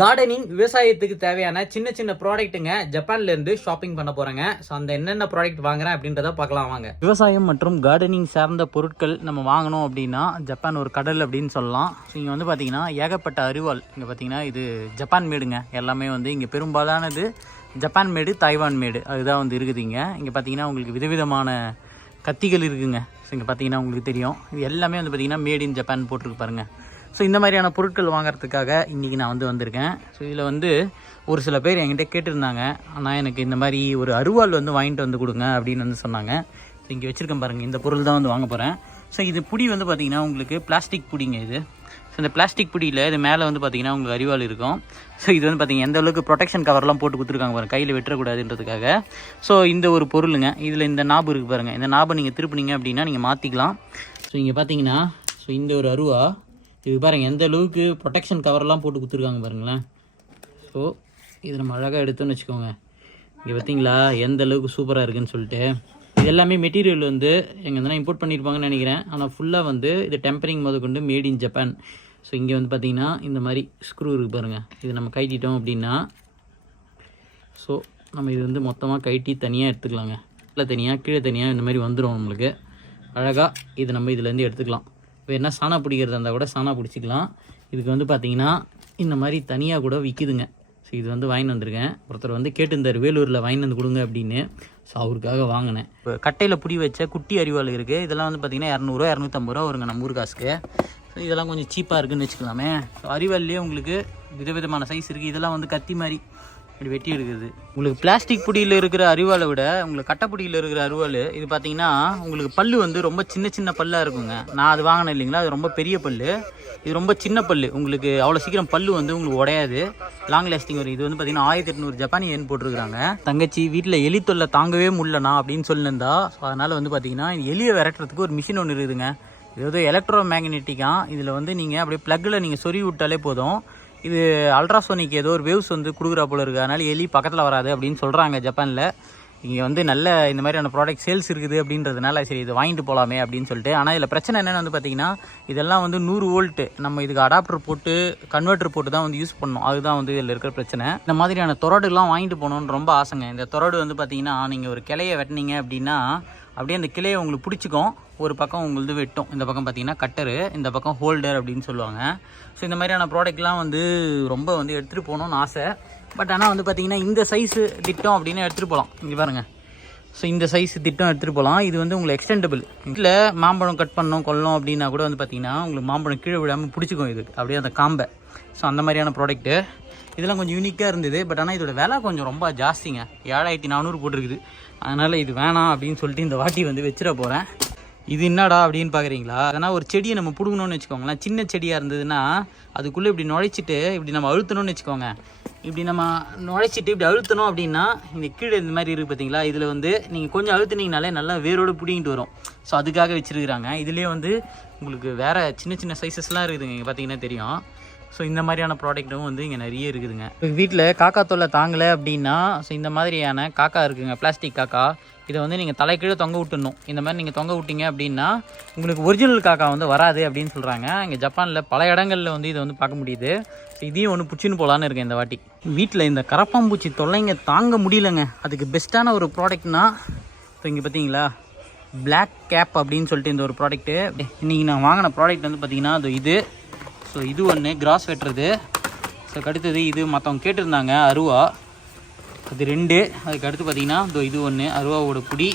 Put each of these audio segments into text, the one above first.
Gardening விவசாயத்துக்கு தேவையான சின்ன சின்ன ப்ராடக்ட்டுங்க ஜப்பான்ல இருந்து ஷாப்பிங் பண்ண போறேங்க. ஸோ அந்த என்னென்ன ப்ராடக்ட் வாங்குறேன் அப்படின்றத பார்க்கலாம் வாங்க. விவசாயம் மற்றும் கார்டனிங் சார்ந்த பொருட்கள் நம்ம வாங்கணும் அப்படின்னா ஜப்பான் ஒரு கடல் அப்படின்னு சொல்லலாம். ஸோ இங்கே வந்து பார்த்தீங்கன்னா ஏகப்பட்ட அரிவாள். இங்கே பார்த்தீங்கன்னா இது ஜப்பான் மேடுங்க. எல்லாமே வந்து இங்கே பெரும்பாலானது ஜப்பான் மேடு, தாய்வான் மேடு அதுதான் வந்து இருக்குதுங்க. இங்கே பார்த்தீங்கன்னா உங்களுக்கு விதவிதமான கத்திகள் இருக்குங்க. ஸோ இங்கே பார்த்தீங்கன்னா உங்களுக்கு தெரியும், இது எல்லாமே வந்து பார்த்தீங்கன்னா மேட் இன் ஜப்பான் போட்டிருக்கு பாருங்கள். ஸோ இந்த மாதிரியான பொருட்கள் வாங்குறதுக்காக இன்றைக்கி நான் வந்திருக்கேன். ஸோ இதில் வந்து ஒரு சில பேர் என்கிட்ட கேட்டிருந்தாங்க, ஆனால் எனக்கு இந்த மாதிரி ஒரு அருவாள் வந்து வாங்கிட்டு வந்து கொடுங்க அப்படின்னு வந்து சொன்னாங்க. ஸோ இங்கே வச்சுருக்கேன் பாருங்கள், இந்த பொருள் தான் வந்து வாங்க போகிறேன். ஸோ இது புடி வந்து பார்த்திங்கன்னா உங்களுக்கு பிளாஸ்டிக் புடிங்க இது. ஸோ இந்த பிளாஸ்டிக் புடியில் இது மேலே வந்து பார்த்திங்கன்னா உங்களுக்கு அரிவாள் இருக்கும். ஸோ இது வந்து பார்த்திங்கன்னா எந்த அளவுக்கு ப்ரொடெக்ஷன் கவர்லாம் போட்டு கொடுத்துருக்காங்க பாருங்கள், கையில் வெட்டக்கூடாதுன்றதுக்காக. ஸோ இந்த ஒரு பொருளுங்க, இதில் இந்த நாபு இருக்குது பாருங்கள், இந்த நாபை நீங்கள் திருப்பினீங்க அப்படின்னா நீங்கள் மாற்றிக்கலாம். ஸோ இங்கே பார்த்தீங்கன்னா ஸோ இந்த ஒரு அருவா இது பாருங்கள் எந்த அளவுக்கு ப்ரொடெக்ஷன் கவர்லாம் போட்டு கொடுத்துருக்காங்க பாருங்களேன். ஸோ இது நம்ம அழகாக எடுத்தோன்னு வச்சுக்கோங்க. இங்கே பார்த்தீங்களா எந்த அளவுக்கு சூப்பராக இருக்குதுன்னு சொல்லிட்டு. இது எல்லாமே மெட்டீரியல் வந்து எங்கே இருந்தாலும் இம்போர்ட் பண்ணியிருப்பாங்கன்னு நினைக்கிறேன். ஆனால் ஃபுல்லாக வந்து இது டெம்பரிங் முதற்கொண்டு மேட் இன் ஜப்பான். ஸோ இங்கே வந்து பார்த்திங்கன்னா இந்த மாதிரி ஸ்க்ரூ இருக்குது பாருங்கள், இது நம்ம கட்டிட்டோம் அப்படின்னா ஸோ நம்ம இது வந்து மொத்தமாக கட்டி தனியாக எடுத்துக்கலாங்க. இல்லை தனியாக கீழே தனியாக இந்த மாதிரி வந்துடும் நம்மளுக்கு. அழகாக இது நம்ம இதுலேருந்து எடுத்துக்கலாம். இப்போ என்ன சாணா பிடிக்கிறதா இருந்தால் கூட சாணா பிடிச்சிக்கலாம். இதுக்கு வந்து பார்த்திங்கன்னா இந்த மாதிரி தனியாக கூட விற்கிதுங்க. ஸோ இது வந்து வாங்கிட்டு வந்திருக்கேன். ஒருத்தர் வந்து கேட்டிருந்தார் வேலூரில் வாங்கிட்டு வந்து கொடுங்க அப்படின்னு. ஸோ அவருக்காக வாங்கினேன். இப்போ கட்டையில் பிடி வச்ச குட்டி அரிவாள் இருக்குது. இதெல்லாம் வந்து பார்த்திங்கன்னா 200 250 ரூபா வருங்க நம்ம ஊர் காசுக்கு. ஸோ இதெல்லாம் கொஞ்சம் சீப்பாக இருக்குதுன்னு வச்சுக்கலாமே. ஸோ அரிவாள்லேயே உங்களுக்கு விதவிதமான சைஸ் இருக்குது. இதெல்லாம் வந்து கத்தி மாதிரி இப்படி வெட்டி எடுக்குது. உங்களுக்கு பிளாஸ்டிக் பொடியில் இருக்கிற அரிவாளை விட உங்களுக்கு கட்டைப்பொடியில் இருக்கிற அரிவாள் இது பார்த்தீங்கன்னா உங்களுக்கு பல்லு வந்து ரொம்ப சின்ன சின்ன பல்லாக இருக்குங்க. நான் அது வாங்கினேன் இல்லைங்களா, அது ரொம்ப பெரிய பல்லு. இது ரொம்ப சின்ன பல்லு, உங்களுக்கு அவ்வளோ சீக்கிரம் பல்லு வந்து உங்களுக்கு உடையாது, லாங் லாஸ்டிங் வரும். இது வந்து பார்த்தீங்கன்னா 1800 ஜப்பானிய yen போட்டிருக்கிறாங்க. தங்கச்சி வீட்டில் எலி தொல்லை தாங்கவே முடியலண்ணா அப்படின்னு சொல்லியிருந்தா. ஸோ அதனால் வந்து பார்த்தீங்கன்னா எலியை விரட்டுறதுக்கு ஒரு மிஷின் ஒன்று இருக்குதுங்க. இது வந்து எலக்ட்ரோ மேக்னெட்டிக்காக. இதில் வந்து நீங்கள் அப்படியே ப்ளக்கில் நீங்கள் சொருவி விட்டாலே போதும். இது அல்ட்ராசோனிக் ஏதோ ஒரு வேவ்ஸ் வந்து கொடுக்குறா போல இருக்குது. அதனால் எலி பக்கத்தில் வராது அப்படின்னு சொல்கிறாங்க ஜப்பானில். இங்கே வந்து நல்ல இந்த மாதிரியான ப்ராடக்ட் சேல்ஸ் இருக்குது அப்படின்றதுனால சரி இது வாங்கிட்டு போகலாமே அப்படின்னு சொல்லிட்டு. ஆனால் இதில் பிரச்சனை என்னென்னு வந்து பார்த்திங்கன்னா இதெல்லாம் வந்து 100 வோல்ட்டு, நம்ம இதுக்கு அடாப்டர் போட்டு கன்வெர்ட்டர் போட்டு தான் வந்து யூஸ் பண்ணணும். அதுதான் வந்து இதில் இருக்கிற பிரச்சனை. இந்த மாதிரியான தொரடுலாம் வாங்கிட்டு போகணுன்னு ரொம்ப ஆசைங்க. இந்த தொரடு வந்து பார்த்திங்கன்னா நீங்கள் ஒரு கிளையை வெட்டினீங்க அப்படின்னா அப்படியே அந்த கிளையை உங்களுக்கு பிடிச்சிக்கும். ஒரு பக்கம் உங்களுக்கு வெட்டும், இந்த பக்கம் பார்த்தீங்கன்னா கட்டரு, இந்த பக்கம் ஹோல்டர் அப்படின்னு சொல்லுவாங்க. ஸோ இந்த மாதிரியான ப்ராடக்ட்லாம் வந்து ரொம்ப வந்து எடுத்துகிட்டு போகணுன்னு ஆசை. பட் ஆனால் வந்து பார்த்திங்கன்னா இந்த சைஸு திட்டம் அப்படின்னு எடுத்துகிட்டு போகலாம். இங்கே பாருங்கள், ஸோ இந்த சைஸ் திட்டம் எடுத்துகிட்டு போகலாம். இது வந்து உங்களுக்கு எக்ஸ்டெண்டபிள். இதில் மாம்பழம் கட் பண்ணோம் கொள்ளணும் அப்படின்னா கூட வந்து பார்த்திங்கன்னா உங்களுக்கு மாம்பழம் கீழே விடாமல் பிடிச்சிக்கும் இது அப்படியே அந்த காம்பை. ஸோ அந்த மாதிரியான ப்ராடக்ட்டு இதெல்லாம் கொஞ்சம் யூனிக்காக இருந்தது. பட் ஆனால் இதோட விலை கொஞ்சம் ரொம்ப ஜாஸ்திங்க, 7400 போட்டிருக்குது. அதனால் இது வேணாம் அப்படின்னு சொல்லிட்டு இந்த வாட்டி வந்து வச்சிட போகிறேன். இது என்னடா அப்படின்னு பார்க்குறீங்களா, அதனால் ஒரு செடியை நம்ம பிடுங்கணும்னு வச்சுக்கோங்களேன். சின்ன செடியாக இருந்ததுன்னா அதுக்குள்ளே இப்படி நுழைச்சிட்டு இப்படி நம்ம அழுத்தணும்னு வச்சுக்கோங்க. இப்படி நம்ம நுழைச்சிட்டு இப்படி அழுத்தணும் அப்படின்னா இந்த கீழே இந்த மாதிரி இருக்குது பார்த்தீங்களா, இதில் வந்து நீங்கள் கொஞ்சம் அழுத்துனீங்கனாலே நல்லா வேரோடு பிடிங்கிட்டு வரும். ஸோ அதுக்காக வச்சுருக்குறாங்க. இதுலேயே வந்து உங்களுக்கு வேறு சின்ன சின்ன சைஸஸ்லாம் இருக்குதுங்க, இங்கே பார்த்தீங்கன்னா தெரியும். ஸோ இந்த மாதிரியான ப்ராடக்ட்டும் வந்து இங்கே நிறைய இருக்குதுங்க. வீட்டில் காக்கா தொல்லை தாங்கலை அப்படின்னா ஸோ இந்த மாதிரியான காக்கா இருக்குதுங்க, பிளாஸ்டிக் காக்கா. இதை வந்து நீங்கள் தலைக்கீழே தொங்க விட்டுடணும். இந்த மாதிரி நீங்கள் தொங்க விட்டீங்க அப்படின்னா உங்களுக்கு ஒரிஜினல் காக்கா வந்து வராது அப்படின்னு சொல்கிறாங்க. இங்கே ஜப்பானில் பல இடங்களில் வந்து இதை வந்து பார்க்க முடியுது. ஸோ இதையும் ஒன்று பிடிச்சின்னு போகலான்னு இருக்கேன் இந்த வாட்டி. வீட்டில் இந்த கரப்பாம்பூச்சி தொல்லைங்க தாங்க முடியலைங்க. அதுக்கு பெஸ்ட்டான ஒரு ப்ராடக்ட்னா ஸோ இங்கே பார்த்தீங்களா பிளாக் கேப் அப்படின்னு சொல்லிட்டு இந்த ஒரு ப்ராடக்ட்டு. இன்றைக்கி நான் வாங்கின ப்ராடக்ட் வந்து பார்த்திங்கன்னா அது இது. ஸோ இது ஒன்று கிராஸ் வெட்டுறது. ஸோ அடுத்தது இது மற்றவங்க கேட்டிருந்தாங்க அருவா, அது 2. அதுக்கு அடுத்து பார்த்திங்கன்னா இது ஒன்று அருவாவோட புடி.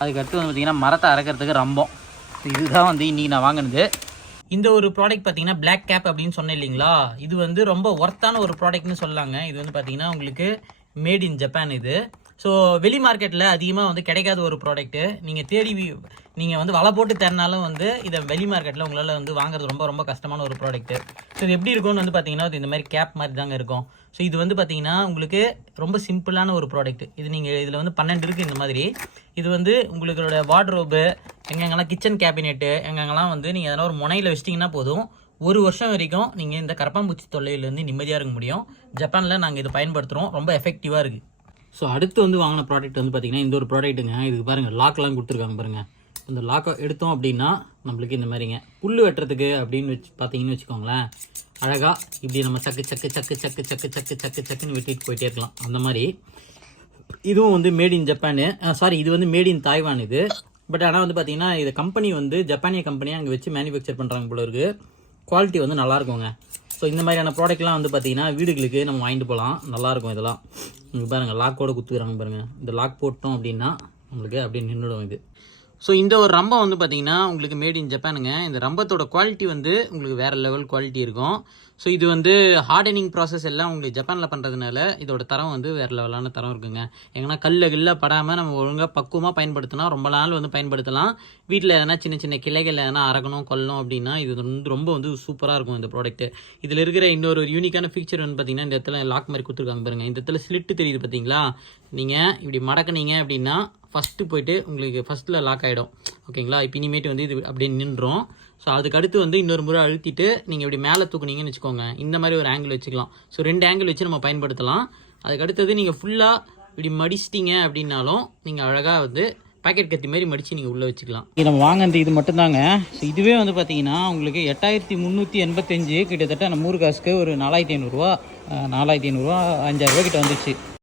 அதுக்கடுத்து வந்து பார்த்திங்கன்னா மரத்தை அரைக்கிறதுக்கு ரம்பம். இதுதான் வந்து இன்றைக்கி நான் வாங்கினது. இந்த ஒரு ப்ராடக்ட் பார்த்திங்கன்னா பிளாக் கேப் அப்படின்னு சொன்னேன் இல்லைங்களா, இது வந்து ரொம்ப ஒர்த்தான ஒரு ப்ராடக்ட்னு சொல்லாங்க. இது வந்து பார்த்திங்கன்னா உங்களுக்கு மேட் இன் ஜப்பான் இது. ஸோ வெளி மார்க்கெட்டில் அதிகமாக வந்து கிடைக்காத ஒரு ப்ராடக்ட்டு. நீங்கள் தேடி நீங்கள் வந்து வலை போட்டு தரனாலும் வந்து இதை வெளி மார்க்கெட்டில் உங்களால் வந்து வாங்குறது ரொம்ப ரொம்ப கஷ்டமான ஒரு ப்ராடக்ட்டு. ஸோ இது எப்படி இருக்கும்னு வந்து பார்த்தீங்கன்னா இந்த மாதிரி கேப் மாதிரி தாங்க இருக்கும். ஸோ இது வந்து பார்த்தீங்கன்னா உங்களுக்கு ரொம்ப சிம்பிளான ஒரு ப்ராடக்ட். இது நீங்கள் இதில் வந்து 12 இருக்குது இந்த மாதிரி. இது வந்து உங்களுடைய வார்ட்ரோபு, எங்கெங்கெல்லாம் கிச்சன் கேபினெட்டு, எங்கெங்கெல்லாம் வந்து நீங்கள் எதனா ஒரு முனையில் வச்சிட்டிங்கன்னா போதும், 1 வருஷம் வரைக்கும் நீங்கள் இந்த கரப்பாம்பூச்சி தொல்லையிலேருந்து நிம்மதியாக இருக்க முடியும். ஜப்பானில் நாங்கள் இதை பயன்படுத்துகிறோம், ரொம்ப எஃபெக்டிவாக இருக்குது. ஸோ அடுத்து வந்து வாங்கின ப்ராடக்ட் வந்து பார்த்திங்கன்னா இந்த ஒரு ப்ராடக்ட்டுங்க. இதுக்கு பாருங்கள் லாக்லாம் கொடுத்துருக்காங்க பாருங்கள். இந்த லாக்கை எடுத்தோம் அப்படின்னா நம்மளுக்கு இந்த மாதிரிங்க புல் வெட்டுறதுக்கு அப்படின்னு பார்த்தீங்கன்னு வச்சுக்கோங்களேன், அழகாக இப்படி நம்ம சக்கு சக்கு சக்கு சக்கு சக்கு சக்கு சக்கு சக்குன்னு வெட்டிட்டு போயிட்டே இருக்கலாம். அந்த மாதிரி இதுவும் வந்து மேட் இன் ஜப்பானு, சாரி இது வந்து மேட் இன் தாய்வான் இது. பட் ஆனால் வந்து பார்த்தீங்கன்னா இது கம்பெனி வந்து ஜப்பானிய கம்பெனியாக அங்கே வச்சு மேனுஃபேக்சர் பண்ணுறாங்க போல இருக்குது. குவாலிட்டி வந்து நல்லாயிருக்குங்க. ஸோ இந்த மாதிரியான ப்ராடக்ட்லாம் வந்து பார்த்தீங்கன்னா வீடுகளுக்கு நம்ம வாங்கிட்டு போகலாம், நல்லாயிருக்கும் இதெல்லாம். இங்கே பாருங்கள் லாக்கோடு குத்துக்கிறாங்க பாருங்கள். இந்த லாக் போட்டோம் அப்படின்னா நம்மளுக்கு அப்படியே நின்றுடும் இது. ஸோ இந்த ஒரு ரம்பம் வந்து பார்த்தீங்கன்னா உங்களுக்கு மேட் இன் ஜப்பானுங்க. இந்த ரம்பத்தோட குவாலிட்டி வந்து உங்களுக்கு வேறு லெவல் குவாலிட்டி இருக்கும். ஸோ இது வந்து ஹார்டனிங் ப்ராசஸ் எல்லாம் உங்களுக்கு ஜப்பானில் பண்ணுறதுனால இதோட தரம் வந்து வேறு லெவலான தரம் இருக்குங்க. எங்கன்னா கல்ல படாமல் நம்ம ஒழுங்காக பக்குவமாக பயன்படுத்தினா ரொம்ப நாள் வந்து பயன்படுத்தலாம். வீட்டில் எதனா சின்ன சின்ன கிளைகள் எதனா அறக்கணும் கொல்லணும் அப்படின்னா இது வந்து ரொம்ப வந்து சூப்பராக இருக்கும் இந்த ப்ராடக்ட்டு. இதில் இருக்கிற இன்னொரு யூனிக்கான ஃபீச்சர் வந்து பார்த்தீங்கன்னா இந்த இடத்துல லாக் மாதிரி கொடுத்துருக்காங்க பாருங்கள். இந்த இடத்துல ஸ்லிட்டு தெரியுது பார்த்தீங்களா, நீங்கள் இப்படி மடக்குனீங்க அப்படின்னா ஃபஸ்ட்டு போய்ட்டு உங்களுக்கு ஃபஸ்ட்டில் லாக் ஆகிடும். ஓகேங்களா, இப்போ இனிமேட்டு வந்து இது அப்படியே நின்றோம். ஸோ அதுக்கு அடுத்து வந்து இன்னொரு முறை அழுத்திட்டு நீங்கள் இப்படி மேலே தூக்குனீங்கன்னு வச்சுக்கோங்க, இந்த மாதிரி ஒரு ஆங்கிள் வச்சுக்கலாம். ஸோ 2 ஆங்கிள் வச்சு நம்ம பயன்படுத்தலாம். அதுக்கு அடுத்தது நீங்கள் ஃபுல்லாக இப்படி மடிச்சிட்டிங்க அப்படின்னாலும் நீங்கள் அழகாக வந்து பாக்கெட் கத்தி மாதிரி மடித்து நீங்கள் உள்ளே வச்சுக்கலாம். இது நம்ம வாங்கினது இது மட்டும்தாங்க. ஸோ இதுவே வந்து பார்த்தீங்கன்னா உங்களுக்கு 8385 கிட்டத்தட்ட நம்ம ஊர் காசுக்கு ஒரு 4500 ரூபா 5000 ரூபா 5000 ரூபா கிட்ட வந்துச்சு.